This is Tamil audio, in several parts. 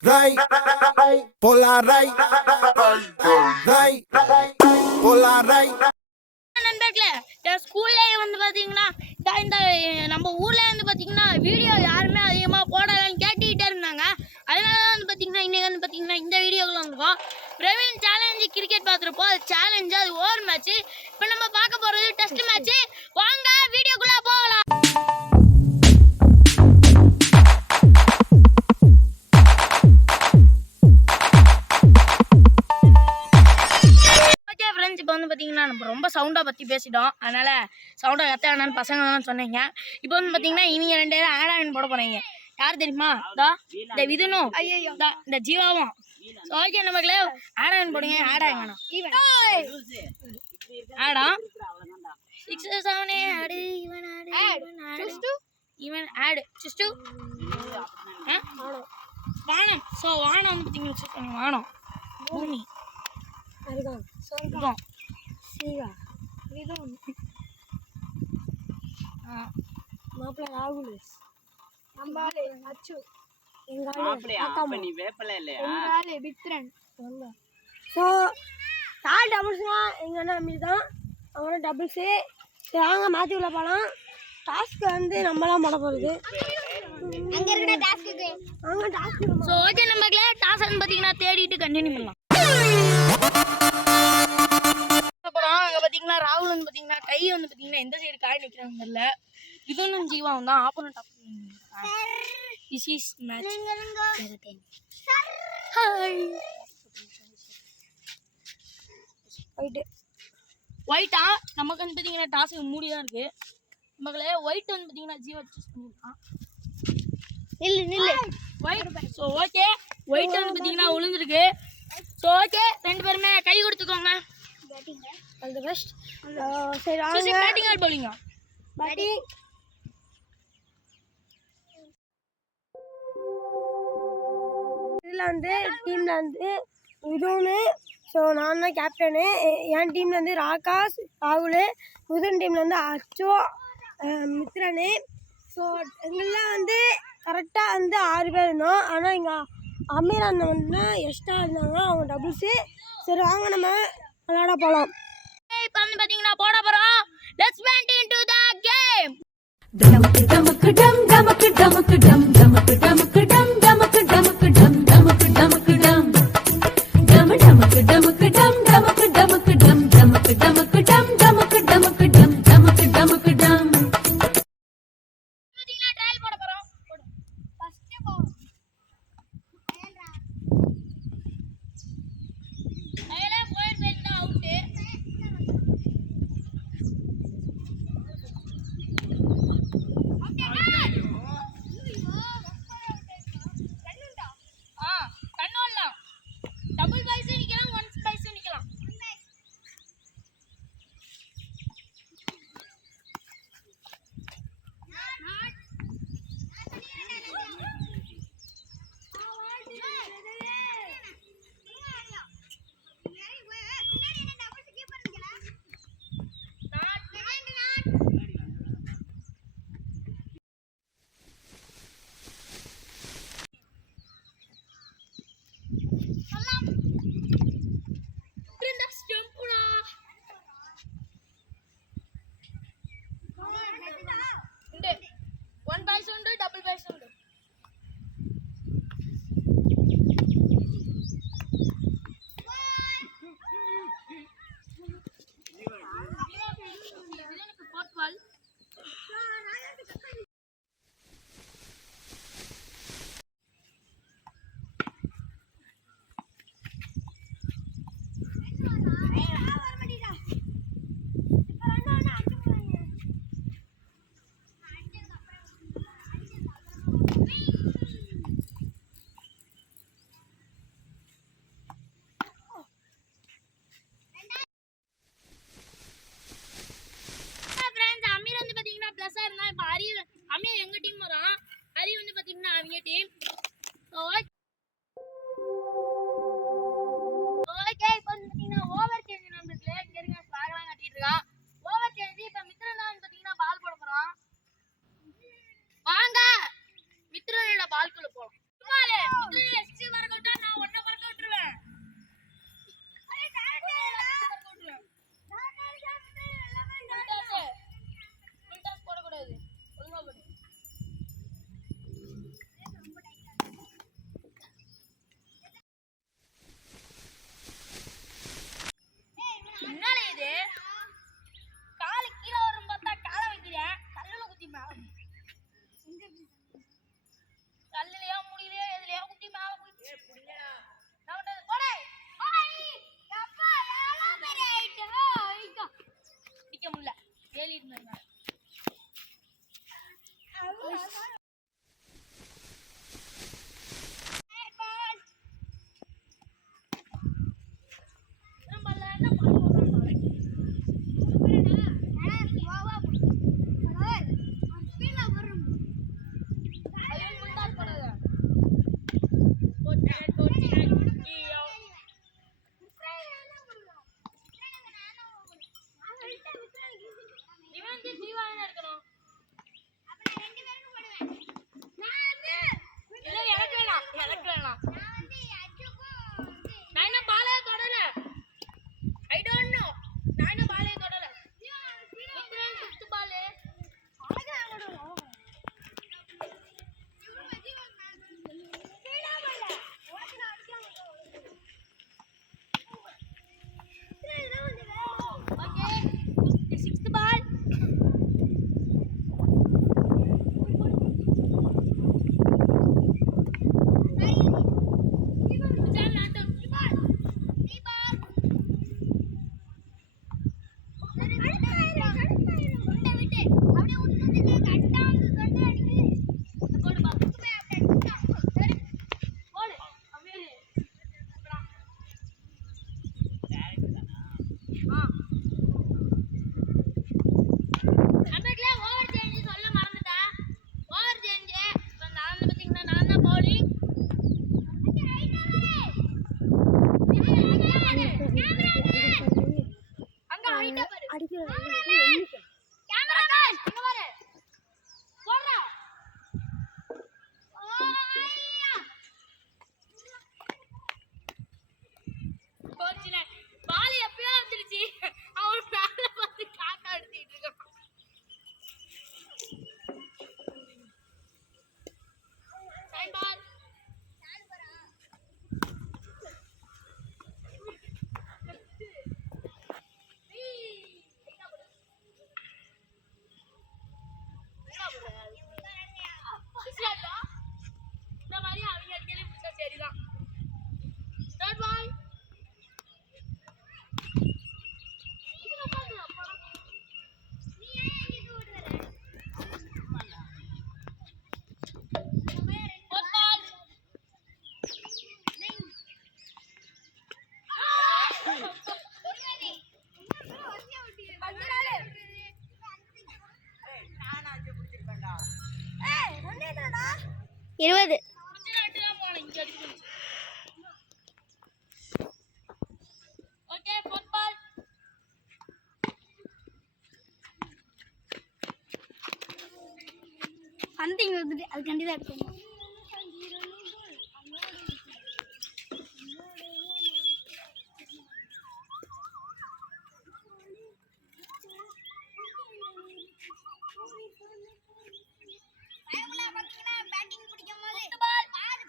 Ray, Pola Ray, Ray, Pola Ray. நண்பர்களே, என் ஸ்கூல்லே வந்து பாத்தீங்கன்னா இந்த நம்ம ஊர்ல வந்து பாத்தீங்கன்னா வீடியோ யாருமே அதிகமா போடலன்னு கேட்டுக்கிட்டே இருந்தாங்க. அதனாலதான் வந்து பாத்தீங்கன்னா இன்னைக்கு வந்து பாத்தீங்கன்னா இந்த வீடியோக்குள்ள வந்துருக்கோம். பிரவீன் சேலஞ்சு கிரிக்கெட் பார்த்துருப்போம். அது சேலஞ்சு, அது ஓவர் மேட்ச். இப்போ நம்ம பார்க்க போறது டெஸ்ட் மேட்ச். வாங்க வீடியோக்குள்ள போகலாம். இப்போ வந்து பார்த்தீங்கன்னா நம்ம ரொம்ப சவுண்டாக பற்றி பேசிட்டோம். அதனால் சவுண்டாக கத்த வேணான்னு பசங்க தான் சொன்னீங்க. இப்போ வந்து பார்த்தீங்கன்னா இவங்க 2 பேரும் ஆடாவின் போட போகிறீங்க. யார் தெரியுமா? இந்த விதுனும் இந்த ஜீவாவும். ஓகே நம்மளே ஆடாவின் போடுங்க. ஆடாங்க ஆடா 6 7 ஆடு இவன் ஆடு சிஸ்டு வானம். ஸோ வானம் வந்து பார்த்தீங்கன்னா வானம் பூமி சொர்க்கம் சிவா விதம் மாப்பிள்ள ராகுல் நம்பாலே அச்சு எங்காலே அப்ப நீ வேப்பல இல்லையா எங்காலே விக்ரன் சோ கால் டபுள்ஸ்னா எங்க அண்ணா நம்பி தான் அவன டபுள்ஸ். சரி வாங்க மாத்தி உள்ள போலாம். டாஸ்க் வந்து நம்மலாம் போட போறது. அங்க இருக்க டாஸ்க்கு வாங்க டாஸ்க். சோ ஓகே நம்மளே டாஸ்க் வந்து பாத்தீங்கன்னா தேடிட்டு கண்டினியூ பண்ணலாம். பாத்தீங்கன்னா ராகுல் வந்து பாத்தீங்கன்னா கை வந்து பாத்தீங்கன்னா எந்த சைடு காய் நிக்கிறாங்க தெரியல. இதுவும் ஜீவாவும் தான் ஆப்போனன்ட் திஸ் இஸ் மேட்ச். ஒயிட்டா நமக்கு வந்து பாத்தீங்கன்னா டாஸ்க் மூடி தான் இருக்கு. நமக்குல ஒயிட் வந்து பாத்தீங்கன்னா ஜீவா சூஸ் பண்ணிருக்கான். நில்லு ஒயிட். ஸோ ஓகே ஒயிட் வந்து பாத்தீங்கன்னா விழுந்துருக்கு. ஸோ ஓகே 2 பேருமே கை கொடுத்துக்கோங்க. All the best. சரி வாங்க பேட்டிங் ஆர் பவுலிங்கா? பேட்டிங். இதுல வந்து டீம்ல வந்து விதுனு. ஸோ நான் தான் கேப்டனு. என் டீம்ல வந்து ராகாஷ் ராகுல். விதுன் டீம்ல வந்து அச்சோ மித்ரனு. ஸோ எங்கெல்லாம் வந்து கரெக்டாக வந்து 6 பேர் இருந்தோம். ஆனால் இங்கே அமீர் அண்ணன் வந்து எக்ஸ்ட்ரா இருந்தாங்க, அவங்க டபுள்ஸு. சரி வாங்க நம்ம விளையாட போகலாம். இப்போ வந்து பார்த்தீங்கன்னா போட போகிறோம். Let's went into the game. டமக்கு டமக்கு டம் டமக்கு டமக்கு டம் டமக்கு டமக்கு டம் டமக்கு டமக்கு டம் டமக்கு டமக்கு டம் டம் டமக்கு டமக்கு டம் டமக்கு டமக்கு டம் டமக்கு டமக்கு டம் டமக்கு டமக்கு டம் டமக்கு டமக்கு டம். பார்த்தீங்கன்னா ட்ரையல் போட போகிறோம். ஃபர்ஸ்ட் போ ஐயா போயிட் போயிட்டா அவுட். 20. பந்திங்க வந்துட்டு அது கண்டிப்பாக எடுக்கணும்.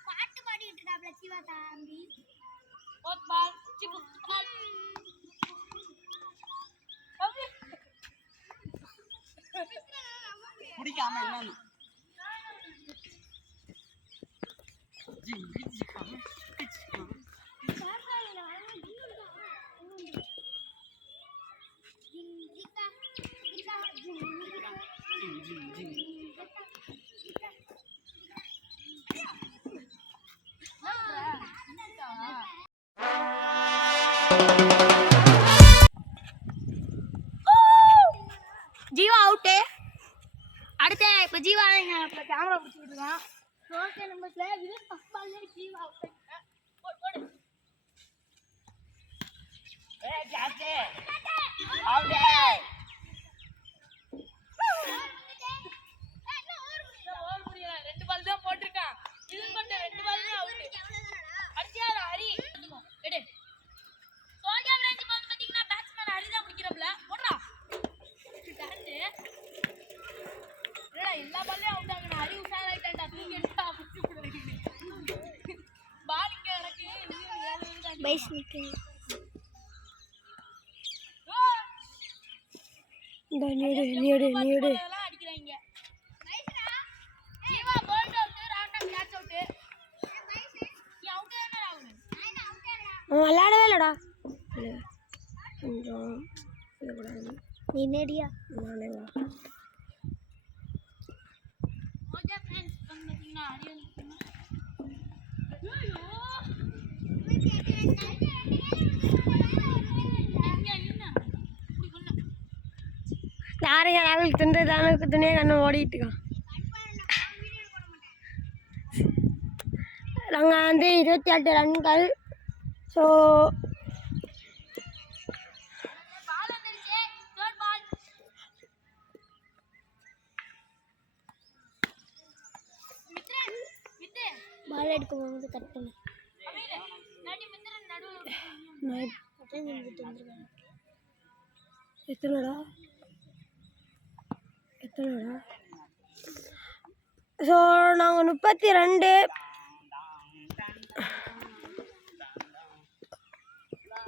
பாட்டு பாடிட்டு இருக்காப்ல சிவா தம்பி. பிடிக்காம என்னன்னு ஜீவா அவுட்டு. அடுத்த இப்போ ஜீவா இப்போ கேமரா பிடிச்சிட்டு இருக்கான். ஓகே நம்பர்ஸ்ல இது ஃபர்ஸ்ட் பால்லே ஜீவா அவுட். நீடு விளையாடவே இல்லடா. கொஞ்சம் நீ நேடியா நானே வா. யாரையும் ராகுல் தின்றதான துணியை கண்ணு ஓடிட்டு இருக்கான். நாங்கள் வந்து 28 ரன்கள். ஸோ பால் எடுக்கும் போது கட் பண்ணி எத்தனைடா ஸோ நாங்கள் 32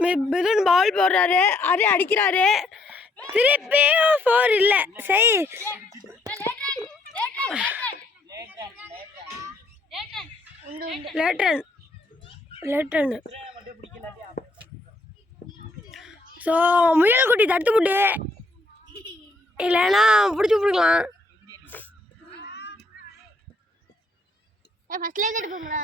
மிதுன் பவுல் போடுறாரு. அரி அடிக்கிறாரு. திருப்பியும் 4 இல்லை. சரி லேட் ரன். ஸோ முயல் குட்டி தட்டு புட்டு இல்லைன்னா பிடிச்சி பிடிக்கலாம். ஃபர்ஸ்ட்லேருந்து எடுப்போங்களா?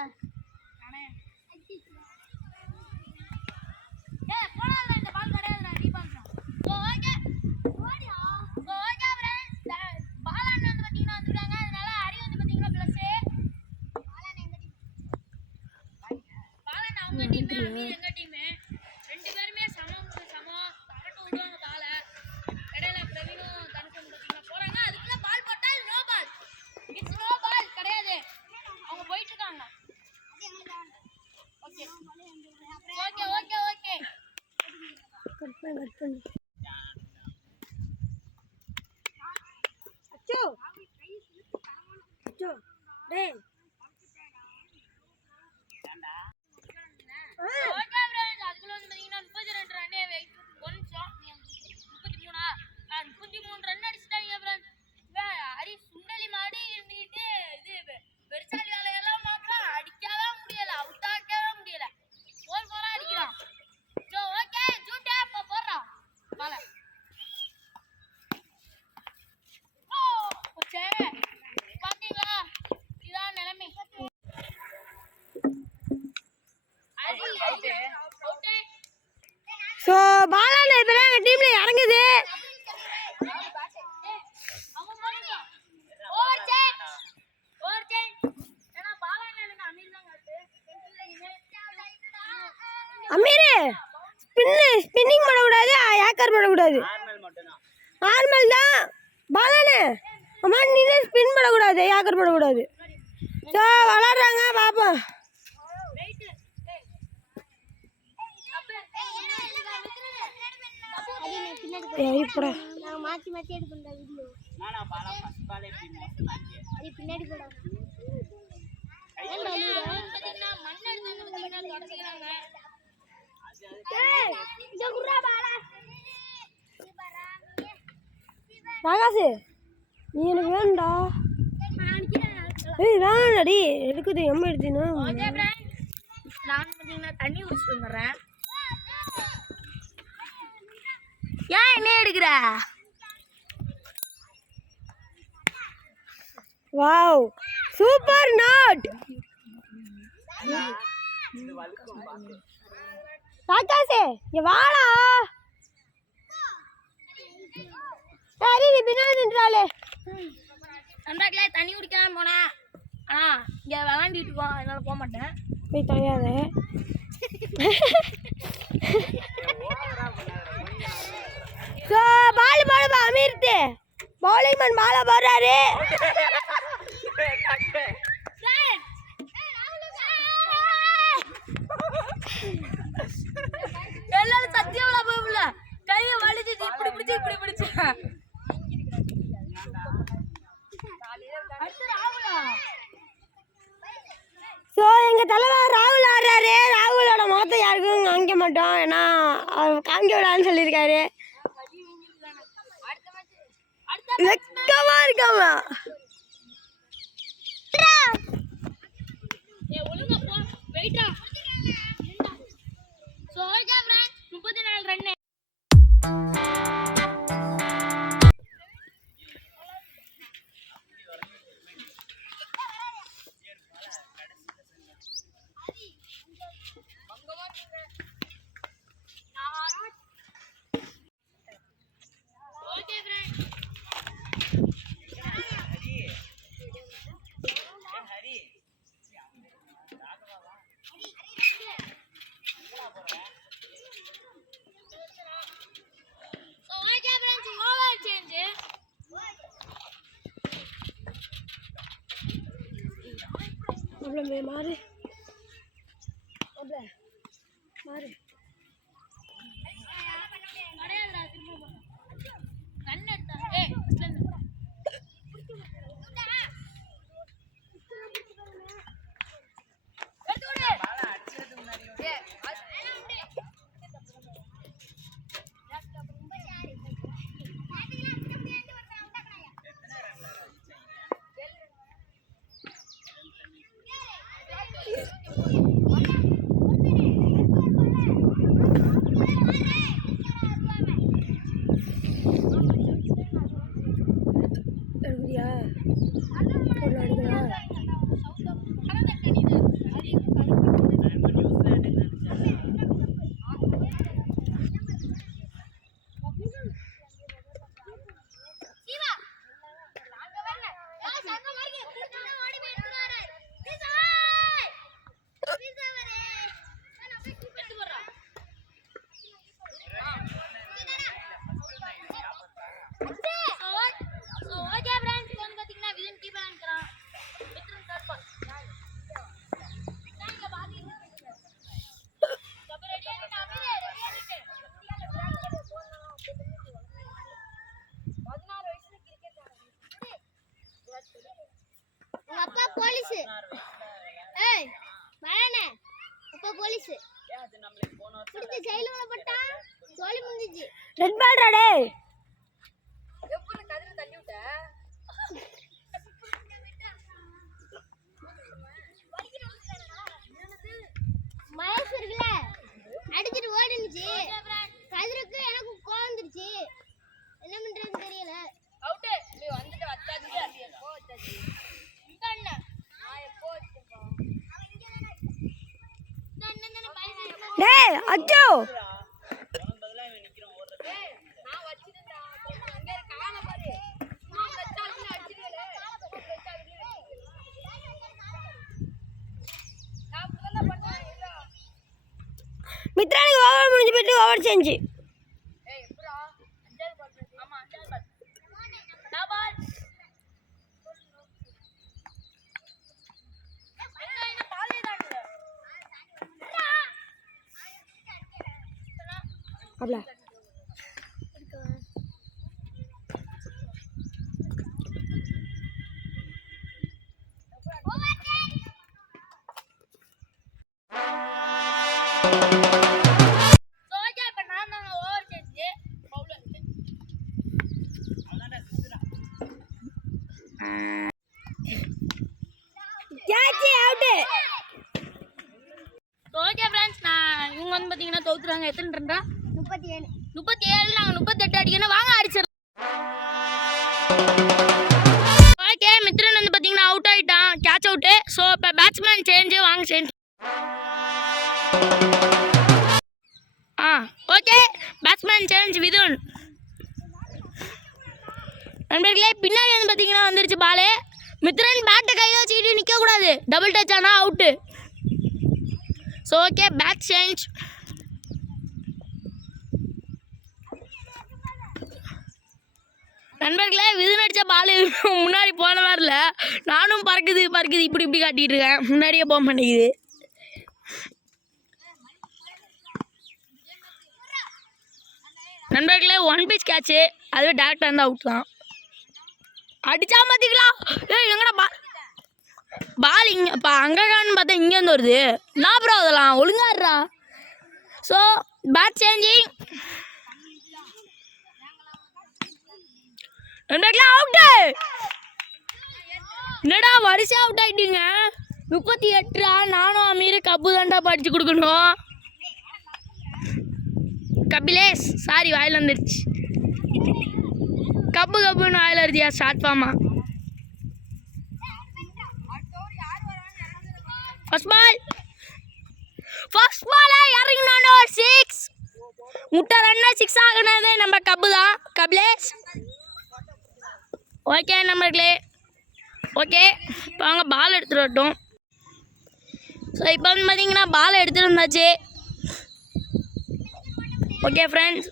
ஸோ பாலாண்ணா இப்போ எங்கள் டீமில் இறங்குது. அமீர் ஸ்பின்னிங் பண்ணக்கூடாது, ஏக்கர் பண்ணக்கூடாது. நார்மல் மட்டும்தான். நார்மல் தான் பாலனே. அம்மா நீ ஸ்பின் பண்ணக்கூடாது, ஏக்கர் பண்ணக்கூடாது. ஸோ விளாட்றாங்க பாப்போம். இப்படா மாற்றி மாற்றி எடுக்கிற வீடியோ நானா பாலம் ஃபர்ஸ்ட் பாலே அது பின்னாடி போட ராகாசு நீ எனக்கு வேணும்டா. ஏய் வேணாடி எடுக்குது எம்ம எடுத்தீங்கன்னா நான் பார்த்தீங்கன்னா தண்ணி குடிச்சிட்டு வந்துடுறேன். ஏன் என்ன எடுக்கிற? Wow super not. ராகாசே இங்க வாடா. சரி நீ பின்னாடி நின்றாளே. நன்றாக்களே தண்ணி குடிக்காம போனேன். ஆனால் இங்கே விளாண்டிட்டு இருக்கோம், அதனால போக மாட்டேன். போய் தனியாத. ஸோ பால் போடுப்பா அமீர்த்து. பவுலிங் மேன் பாலை போடுறாரு. எல்லாரும் சத்தியம்ல போகல, கையை வலிச்சு இப்படி பிடிச்சி இப்படி பிடிச்சு. ஸோ எங்கள் தலைவர் ராகுல் ஆடுறாரு. ராகுலோட முகத்தை யாருக்கும் காமிக்க மாட்டோம், ஏன்னா அவர் காமிக்க விடான்னு சொல்லியிருக்காரு. வெக்கமா இருக்காம ஒழுங்கா போ, வெயிட்டா. So okay friends, 34 run. அவ்வளோ மாறு அவ்வளோ மாறு. அப்பா போலீஸ். ஏய் மரணே, அப்பா போலீஸ். புடிச்சு ஜெயிலுல போட்டா சோலி முடிஞ்சிச்சு. ரெட் பால் ராடே. எப்போ கதிர தள்ளி விட்ட? மயஸ் இருக்குல அடிச்சிட்டு ஓடினுச்சு. கதிருக்கு எனக்கு கோவம் வந்துருச்சு, என்ன பண்றதுன்னு தெரியல. அவுட் நீ வந்துட்டு வச்சாதீங்க. போச்சாச்சு இந்தண்ணா நான் எப்போ வச்சேன். டேய் அச்சோ நான் வச்சிருந்தா அங்க காண பாரு. நான் வச்சாலும் அடிச்சிரல. நான் புள்ள பண்ணேன் இல்ல. மித்ரானுக்கு ஓவர் முடிஞ்சு போயிட்டு ஓவர் சேஞ்சு. அப்படியா கேட்சி அவுட்டு. ஓகே ஃப்ரெண்ட்ஸ், நான் இவங்க வந்து பார்த்தீங்கன்னா தோத்துறாங்க. எத்தனை ரன்டா? 37. 37. நாங்கள் 38 அடிக்கணும். வாங்க அடிச்சிடலாம். ஓகே, மித்ரன் வந்து பார்த்தீங்கன்னா அவுட் ஆகிட்டான், கேட்ச் அவுட்டு. ஸோ இப்போ பேட்ஸ்மேன் சேஞ்சு. வாங்க change. Okay, batsman change Vidhun. நண்பர்களே, பின்னாடி வந்து பார்த்தீங்கன்னா வந்துருச்சு பாலு. மித்ரன் பேட்டை கையில் வச்சுக்கிட்டு நிற்கக்கூடாது. டபுள் டச் ஆனால் out. So okay, bat change. நண்பர்களே, விதுன் அடித்த பால் முன்னாடி போன மாதிரி இல்லை. நானும் பறக்குது இப்படி காட்டிகிட்டு இருக்கேன். முன்னாடியே போக மாட்டேங்குது. நண்பர்களே, 1 பிச் கேட்சு. அதுவே டேரக்டாக இருந்தால் அவுட் தான். அடிச்சா பார்த்திக்கலாம். எங்கடா பால் இங்கே இப்போ அங்கேன்னு பார்த்தா இங்கேருந்து வருது. நான் ப்ரோ அதெல்லாம் ஒழுங்காடுறா. So bat changing. நண்பர்களே, அவுட்டு. என்னடா வரிசை அவுட் ஆகிட்டீங்க. 38. நானும் அமீர் கப்பு தாண்டா படித்து கொடுக்கணும். கபிலேஷ், சாரி வாயில் வந்துருச்சு. கப்புன்னு வாயில் வருதியா ஷார்ட் ஃபார்மா. ஃபர்ஸ்ட் பால் இறங்கினானோ 6. முட்டை ரன்னா 6 ஆகுனது நம்ம கப்பு தான். கபிலேஷ். ஓகே நம்பர்களே, ஓகே இப்போ அவங்க பால் எடுத்துகிட்டு வரட்டும். ஸோ இப்போ வந்து பார்த்தீங்கன்னா பால் எடுத்துகிட்டு வந்தாச்சு. Okay friends,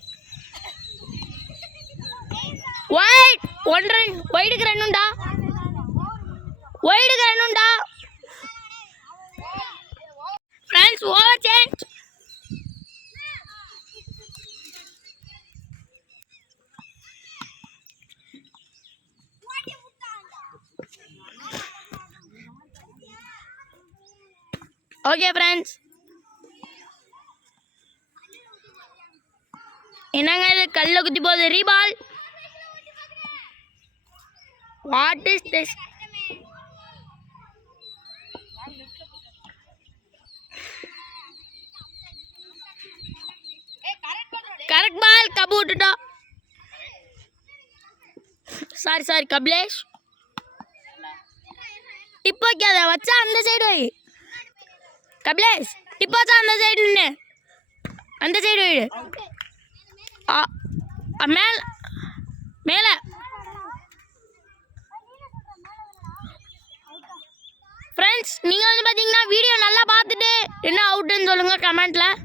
wide 1 run. வைடுக்கு ரன்னுண்டா. Friends, over change. Okay friends, என்னங்க இது கல்ல குத்தி போகுது. Reball. What is this? Correct ball. கபு விட்டுட்டா. சாரி கபிலேஷ். இப்போ அதை வச்சா அந்த சைடு வை. கபிலேஷ், இப்போ வச்சா அந்த சைடு நின்று. அந்த சைடு வை. மேலே ஃப்ரெண்ட்ஸ், நீங்கள் வந்து பார்த்தீங்கன்னா வீடியோ நல்லா பார்த்துட்டு என்ன அவுட்டுன்னு சொல்லுங்கள் கமெண்ட்டில்.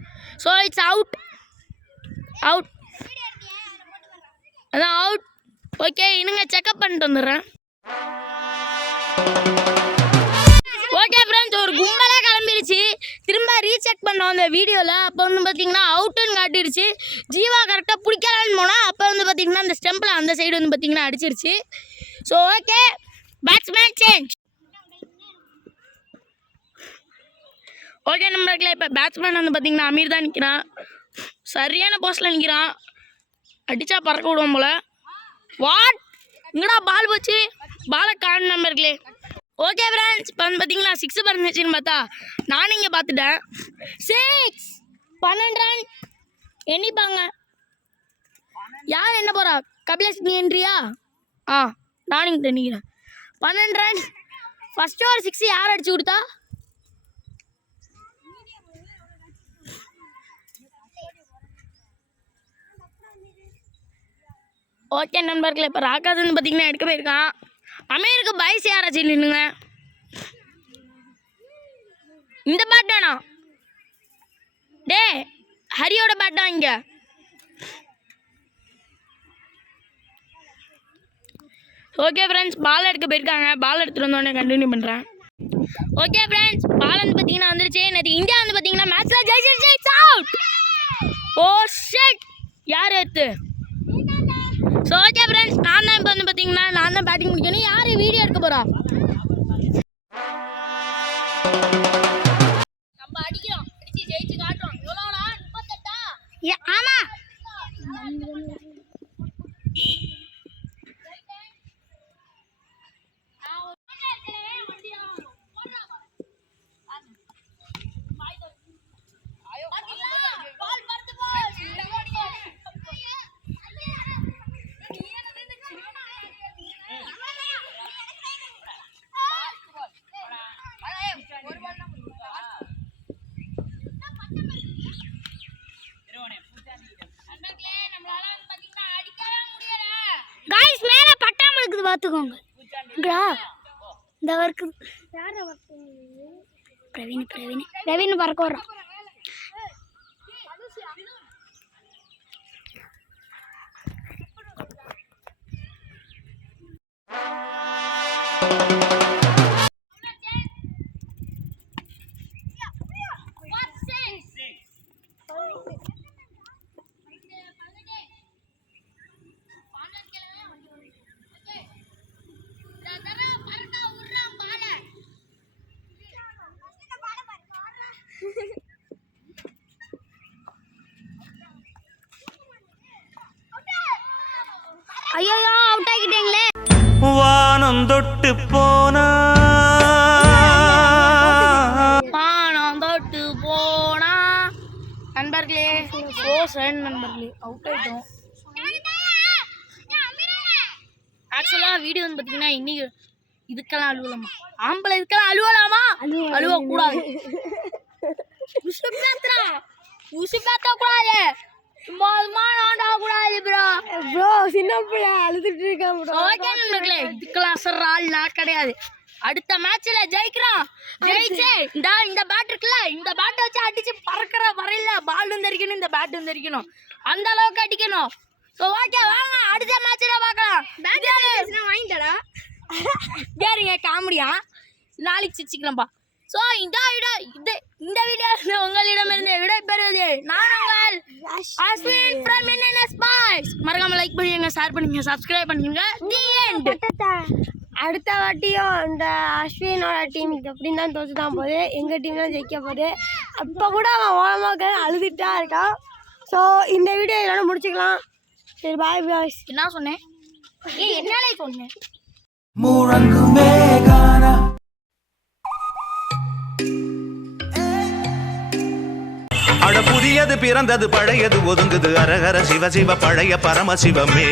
So it's out. அதான் அவுட். ஓகே, இன்னுங்க செக்அப் பண்ணிட்டு வந்துடுறேன். ஓகே ஃப்ரெண்ட்ஸ், ஒரு கும்பலாக கிளம்பிடுச்சு. திரும்ப ரீசெக் பண்ணோம் அந்த வீடியோவில். அப்போ வந்து பார்த்தீங்கன்னா அவுட்டுன்னு காட்டிடுச்சு. ஜீவா கரெக்டாக பிடிக்கலான்னு போனால் அப்போ வந்து பார்த்தீங்கன்னா அந்த ஸ்டெம்பில் அந்த சைடு வந்து பார்த்தீங்கன்னா அடிச்சிருச்சு. So okay, batsman change. Okay நம்பர்களே, இப்போ பேட்ஸ்மேன் வந்து பார்த்தீங்கன்னா அமீர் தான் நிற்கிறான். சரியான போஸ்ட்டில் நிற்கிறான். அடித்தா பறக்க விடுவோம் போல். வாட், இங்கடா பால் போச்சு. பாலை காணும் நம்பர்களே. ஓகே ஃப்ரெண்ட்ஸ், இப்போ வந்து பார்த்தீங்களா 6 பறந்துச்சுன்னு பார்த்தா நானும் இங்கே பார்த்துட்டேன். 6 12 ரன் எண்ணிப்பாங்க. யார் என்ன போகிறா? கபிலேஷ், நீ என்றியா? நானும் இங்கே நிற்கிறேன். 12 ரன். ஃபஸ்ட்டு ஒரு 6 யார் அடிச்சு கொடுத்தா? ஓகே நண்பர்களே, இப்போ ராகாஸ் வந்து பார்த்தீங்கன்னா எடுக்க போயிருக்கான். அமீருக்கு பைஸ் யாராச்சும் நின்றுங்க. இந்த பேட் வேணாம். டே ஹரியோட பேட் தான் இங்கே. ஓகே ஃப்ரெண்ட்ஸ், பால் எடுக்க போயிருக்காங்க. பால் எடுத்துகிட்டு வந்தோடனே கண்டினியூ பண்ணுறேன். ஓகே ஃப்ரெண்ட்ஸ், பால் வந்து பார்த்தீங்கன்னா வந்துருச்சு. நேற்று இந்தியா வந்து பார்த்தீங்கன்னா மேட்ச்சில் ஜெயிச்சிருச்சு. It's out. ஓ ஷிட், யார் எடுத்து? ஸோ ஓகே ஃப்ரெண்ட்ஸ், நான் தான் இப்போ வந்து பார்த்தீங்கன்னா நான் தான் பேட்டிங் முடிக்கணும். யார் வீடியோ எடுக்க போகிறா? நம்ம அடிக்கிறோம், அடிச்சு ஜெயிச்சு காட்டுறோம். எவ்வளோடா? 38. ஆமாம். गाइस மேல பட்டாம இருக்குது பாத்துக்கோங்க. இந்த வர்க்கு யார வர்க்கு? பிரவீன் பறக்க வரான். ஐயோ அவுட் ஆகிட்டீங்களே. வானம் தொட்டு போனா நண்பர்களே, நண்பர்களே அவுட் ஆகிட்டோம். ஆக்சுவலாக வீடியோ வந்து பார்த்தீங்கன்னா இன்னைக்கு இதுக்கெல்லாம் அழுவலாமா? ஆம்பளை இதுக்கெல்லாம் அழுவலாமா? அழுவக்கூடாது. கூடாது. சின்ன பிள்ளை அழுதுட்டு இருக்கேன். இதுக்கெல்லாம் அசர்ற ஆள் நான் கிடையாது. அடுத்த மேட்ச்ல ஜெயிக்கிறோம். ஜெயிச்சு இந்த பேட் இருக்குல்ல, இந்த பேட்டை வச்சு அடிச்சு பறக்கிற வரையில பாலும் தெரிக்கணும், இந்த பேட்டும் தெரிக்கணும், அந்த அளவுக்கு அடிக்கணும். ஸோ ஓகே, வாங்க அடுத்த மேட்ச்ல பார்க்கலாம். வாங்கிட்டடா கேரிங்க, காமெடியா நாளைக்கு சிரிச்சுக்கலாம்ப்பா. ஸோ இந்த வீடியோ உங்களிடமிருந்து விடைபெறுவது நான் உங்கள் அஸ்வின் from NNS Boys. மறக்காம லைக் பண்ணுங்க, ஷேர் பண்ணுங்க, சப்ஸ்கிரைப் பண்ணுங்க. The end. அடுத்த வாட்டியும் இந்த அஸ்வினோட டீம் எப்படின்னு தான் தோற்று தான் போகுது. எங்கள் டீம் தான் ஜெயிக்க போகுது. அப்போ கூட அவன் ஓரமாக அழுதுட்டா இருக்கான். ஸோ இந்த வீடியோ இதோட முடிச்சுக்கலாம். சரி, பாய் பாய்ஸ். என்ன சொன்னேன்? என்னாலே சொன்னேன். அட புதியது பிறந்தது, பழையது ஒதுங்குது. அரகர சிவ சிவ பழைய பரமசிவமே.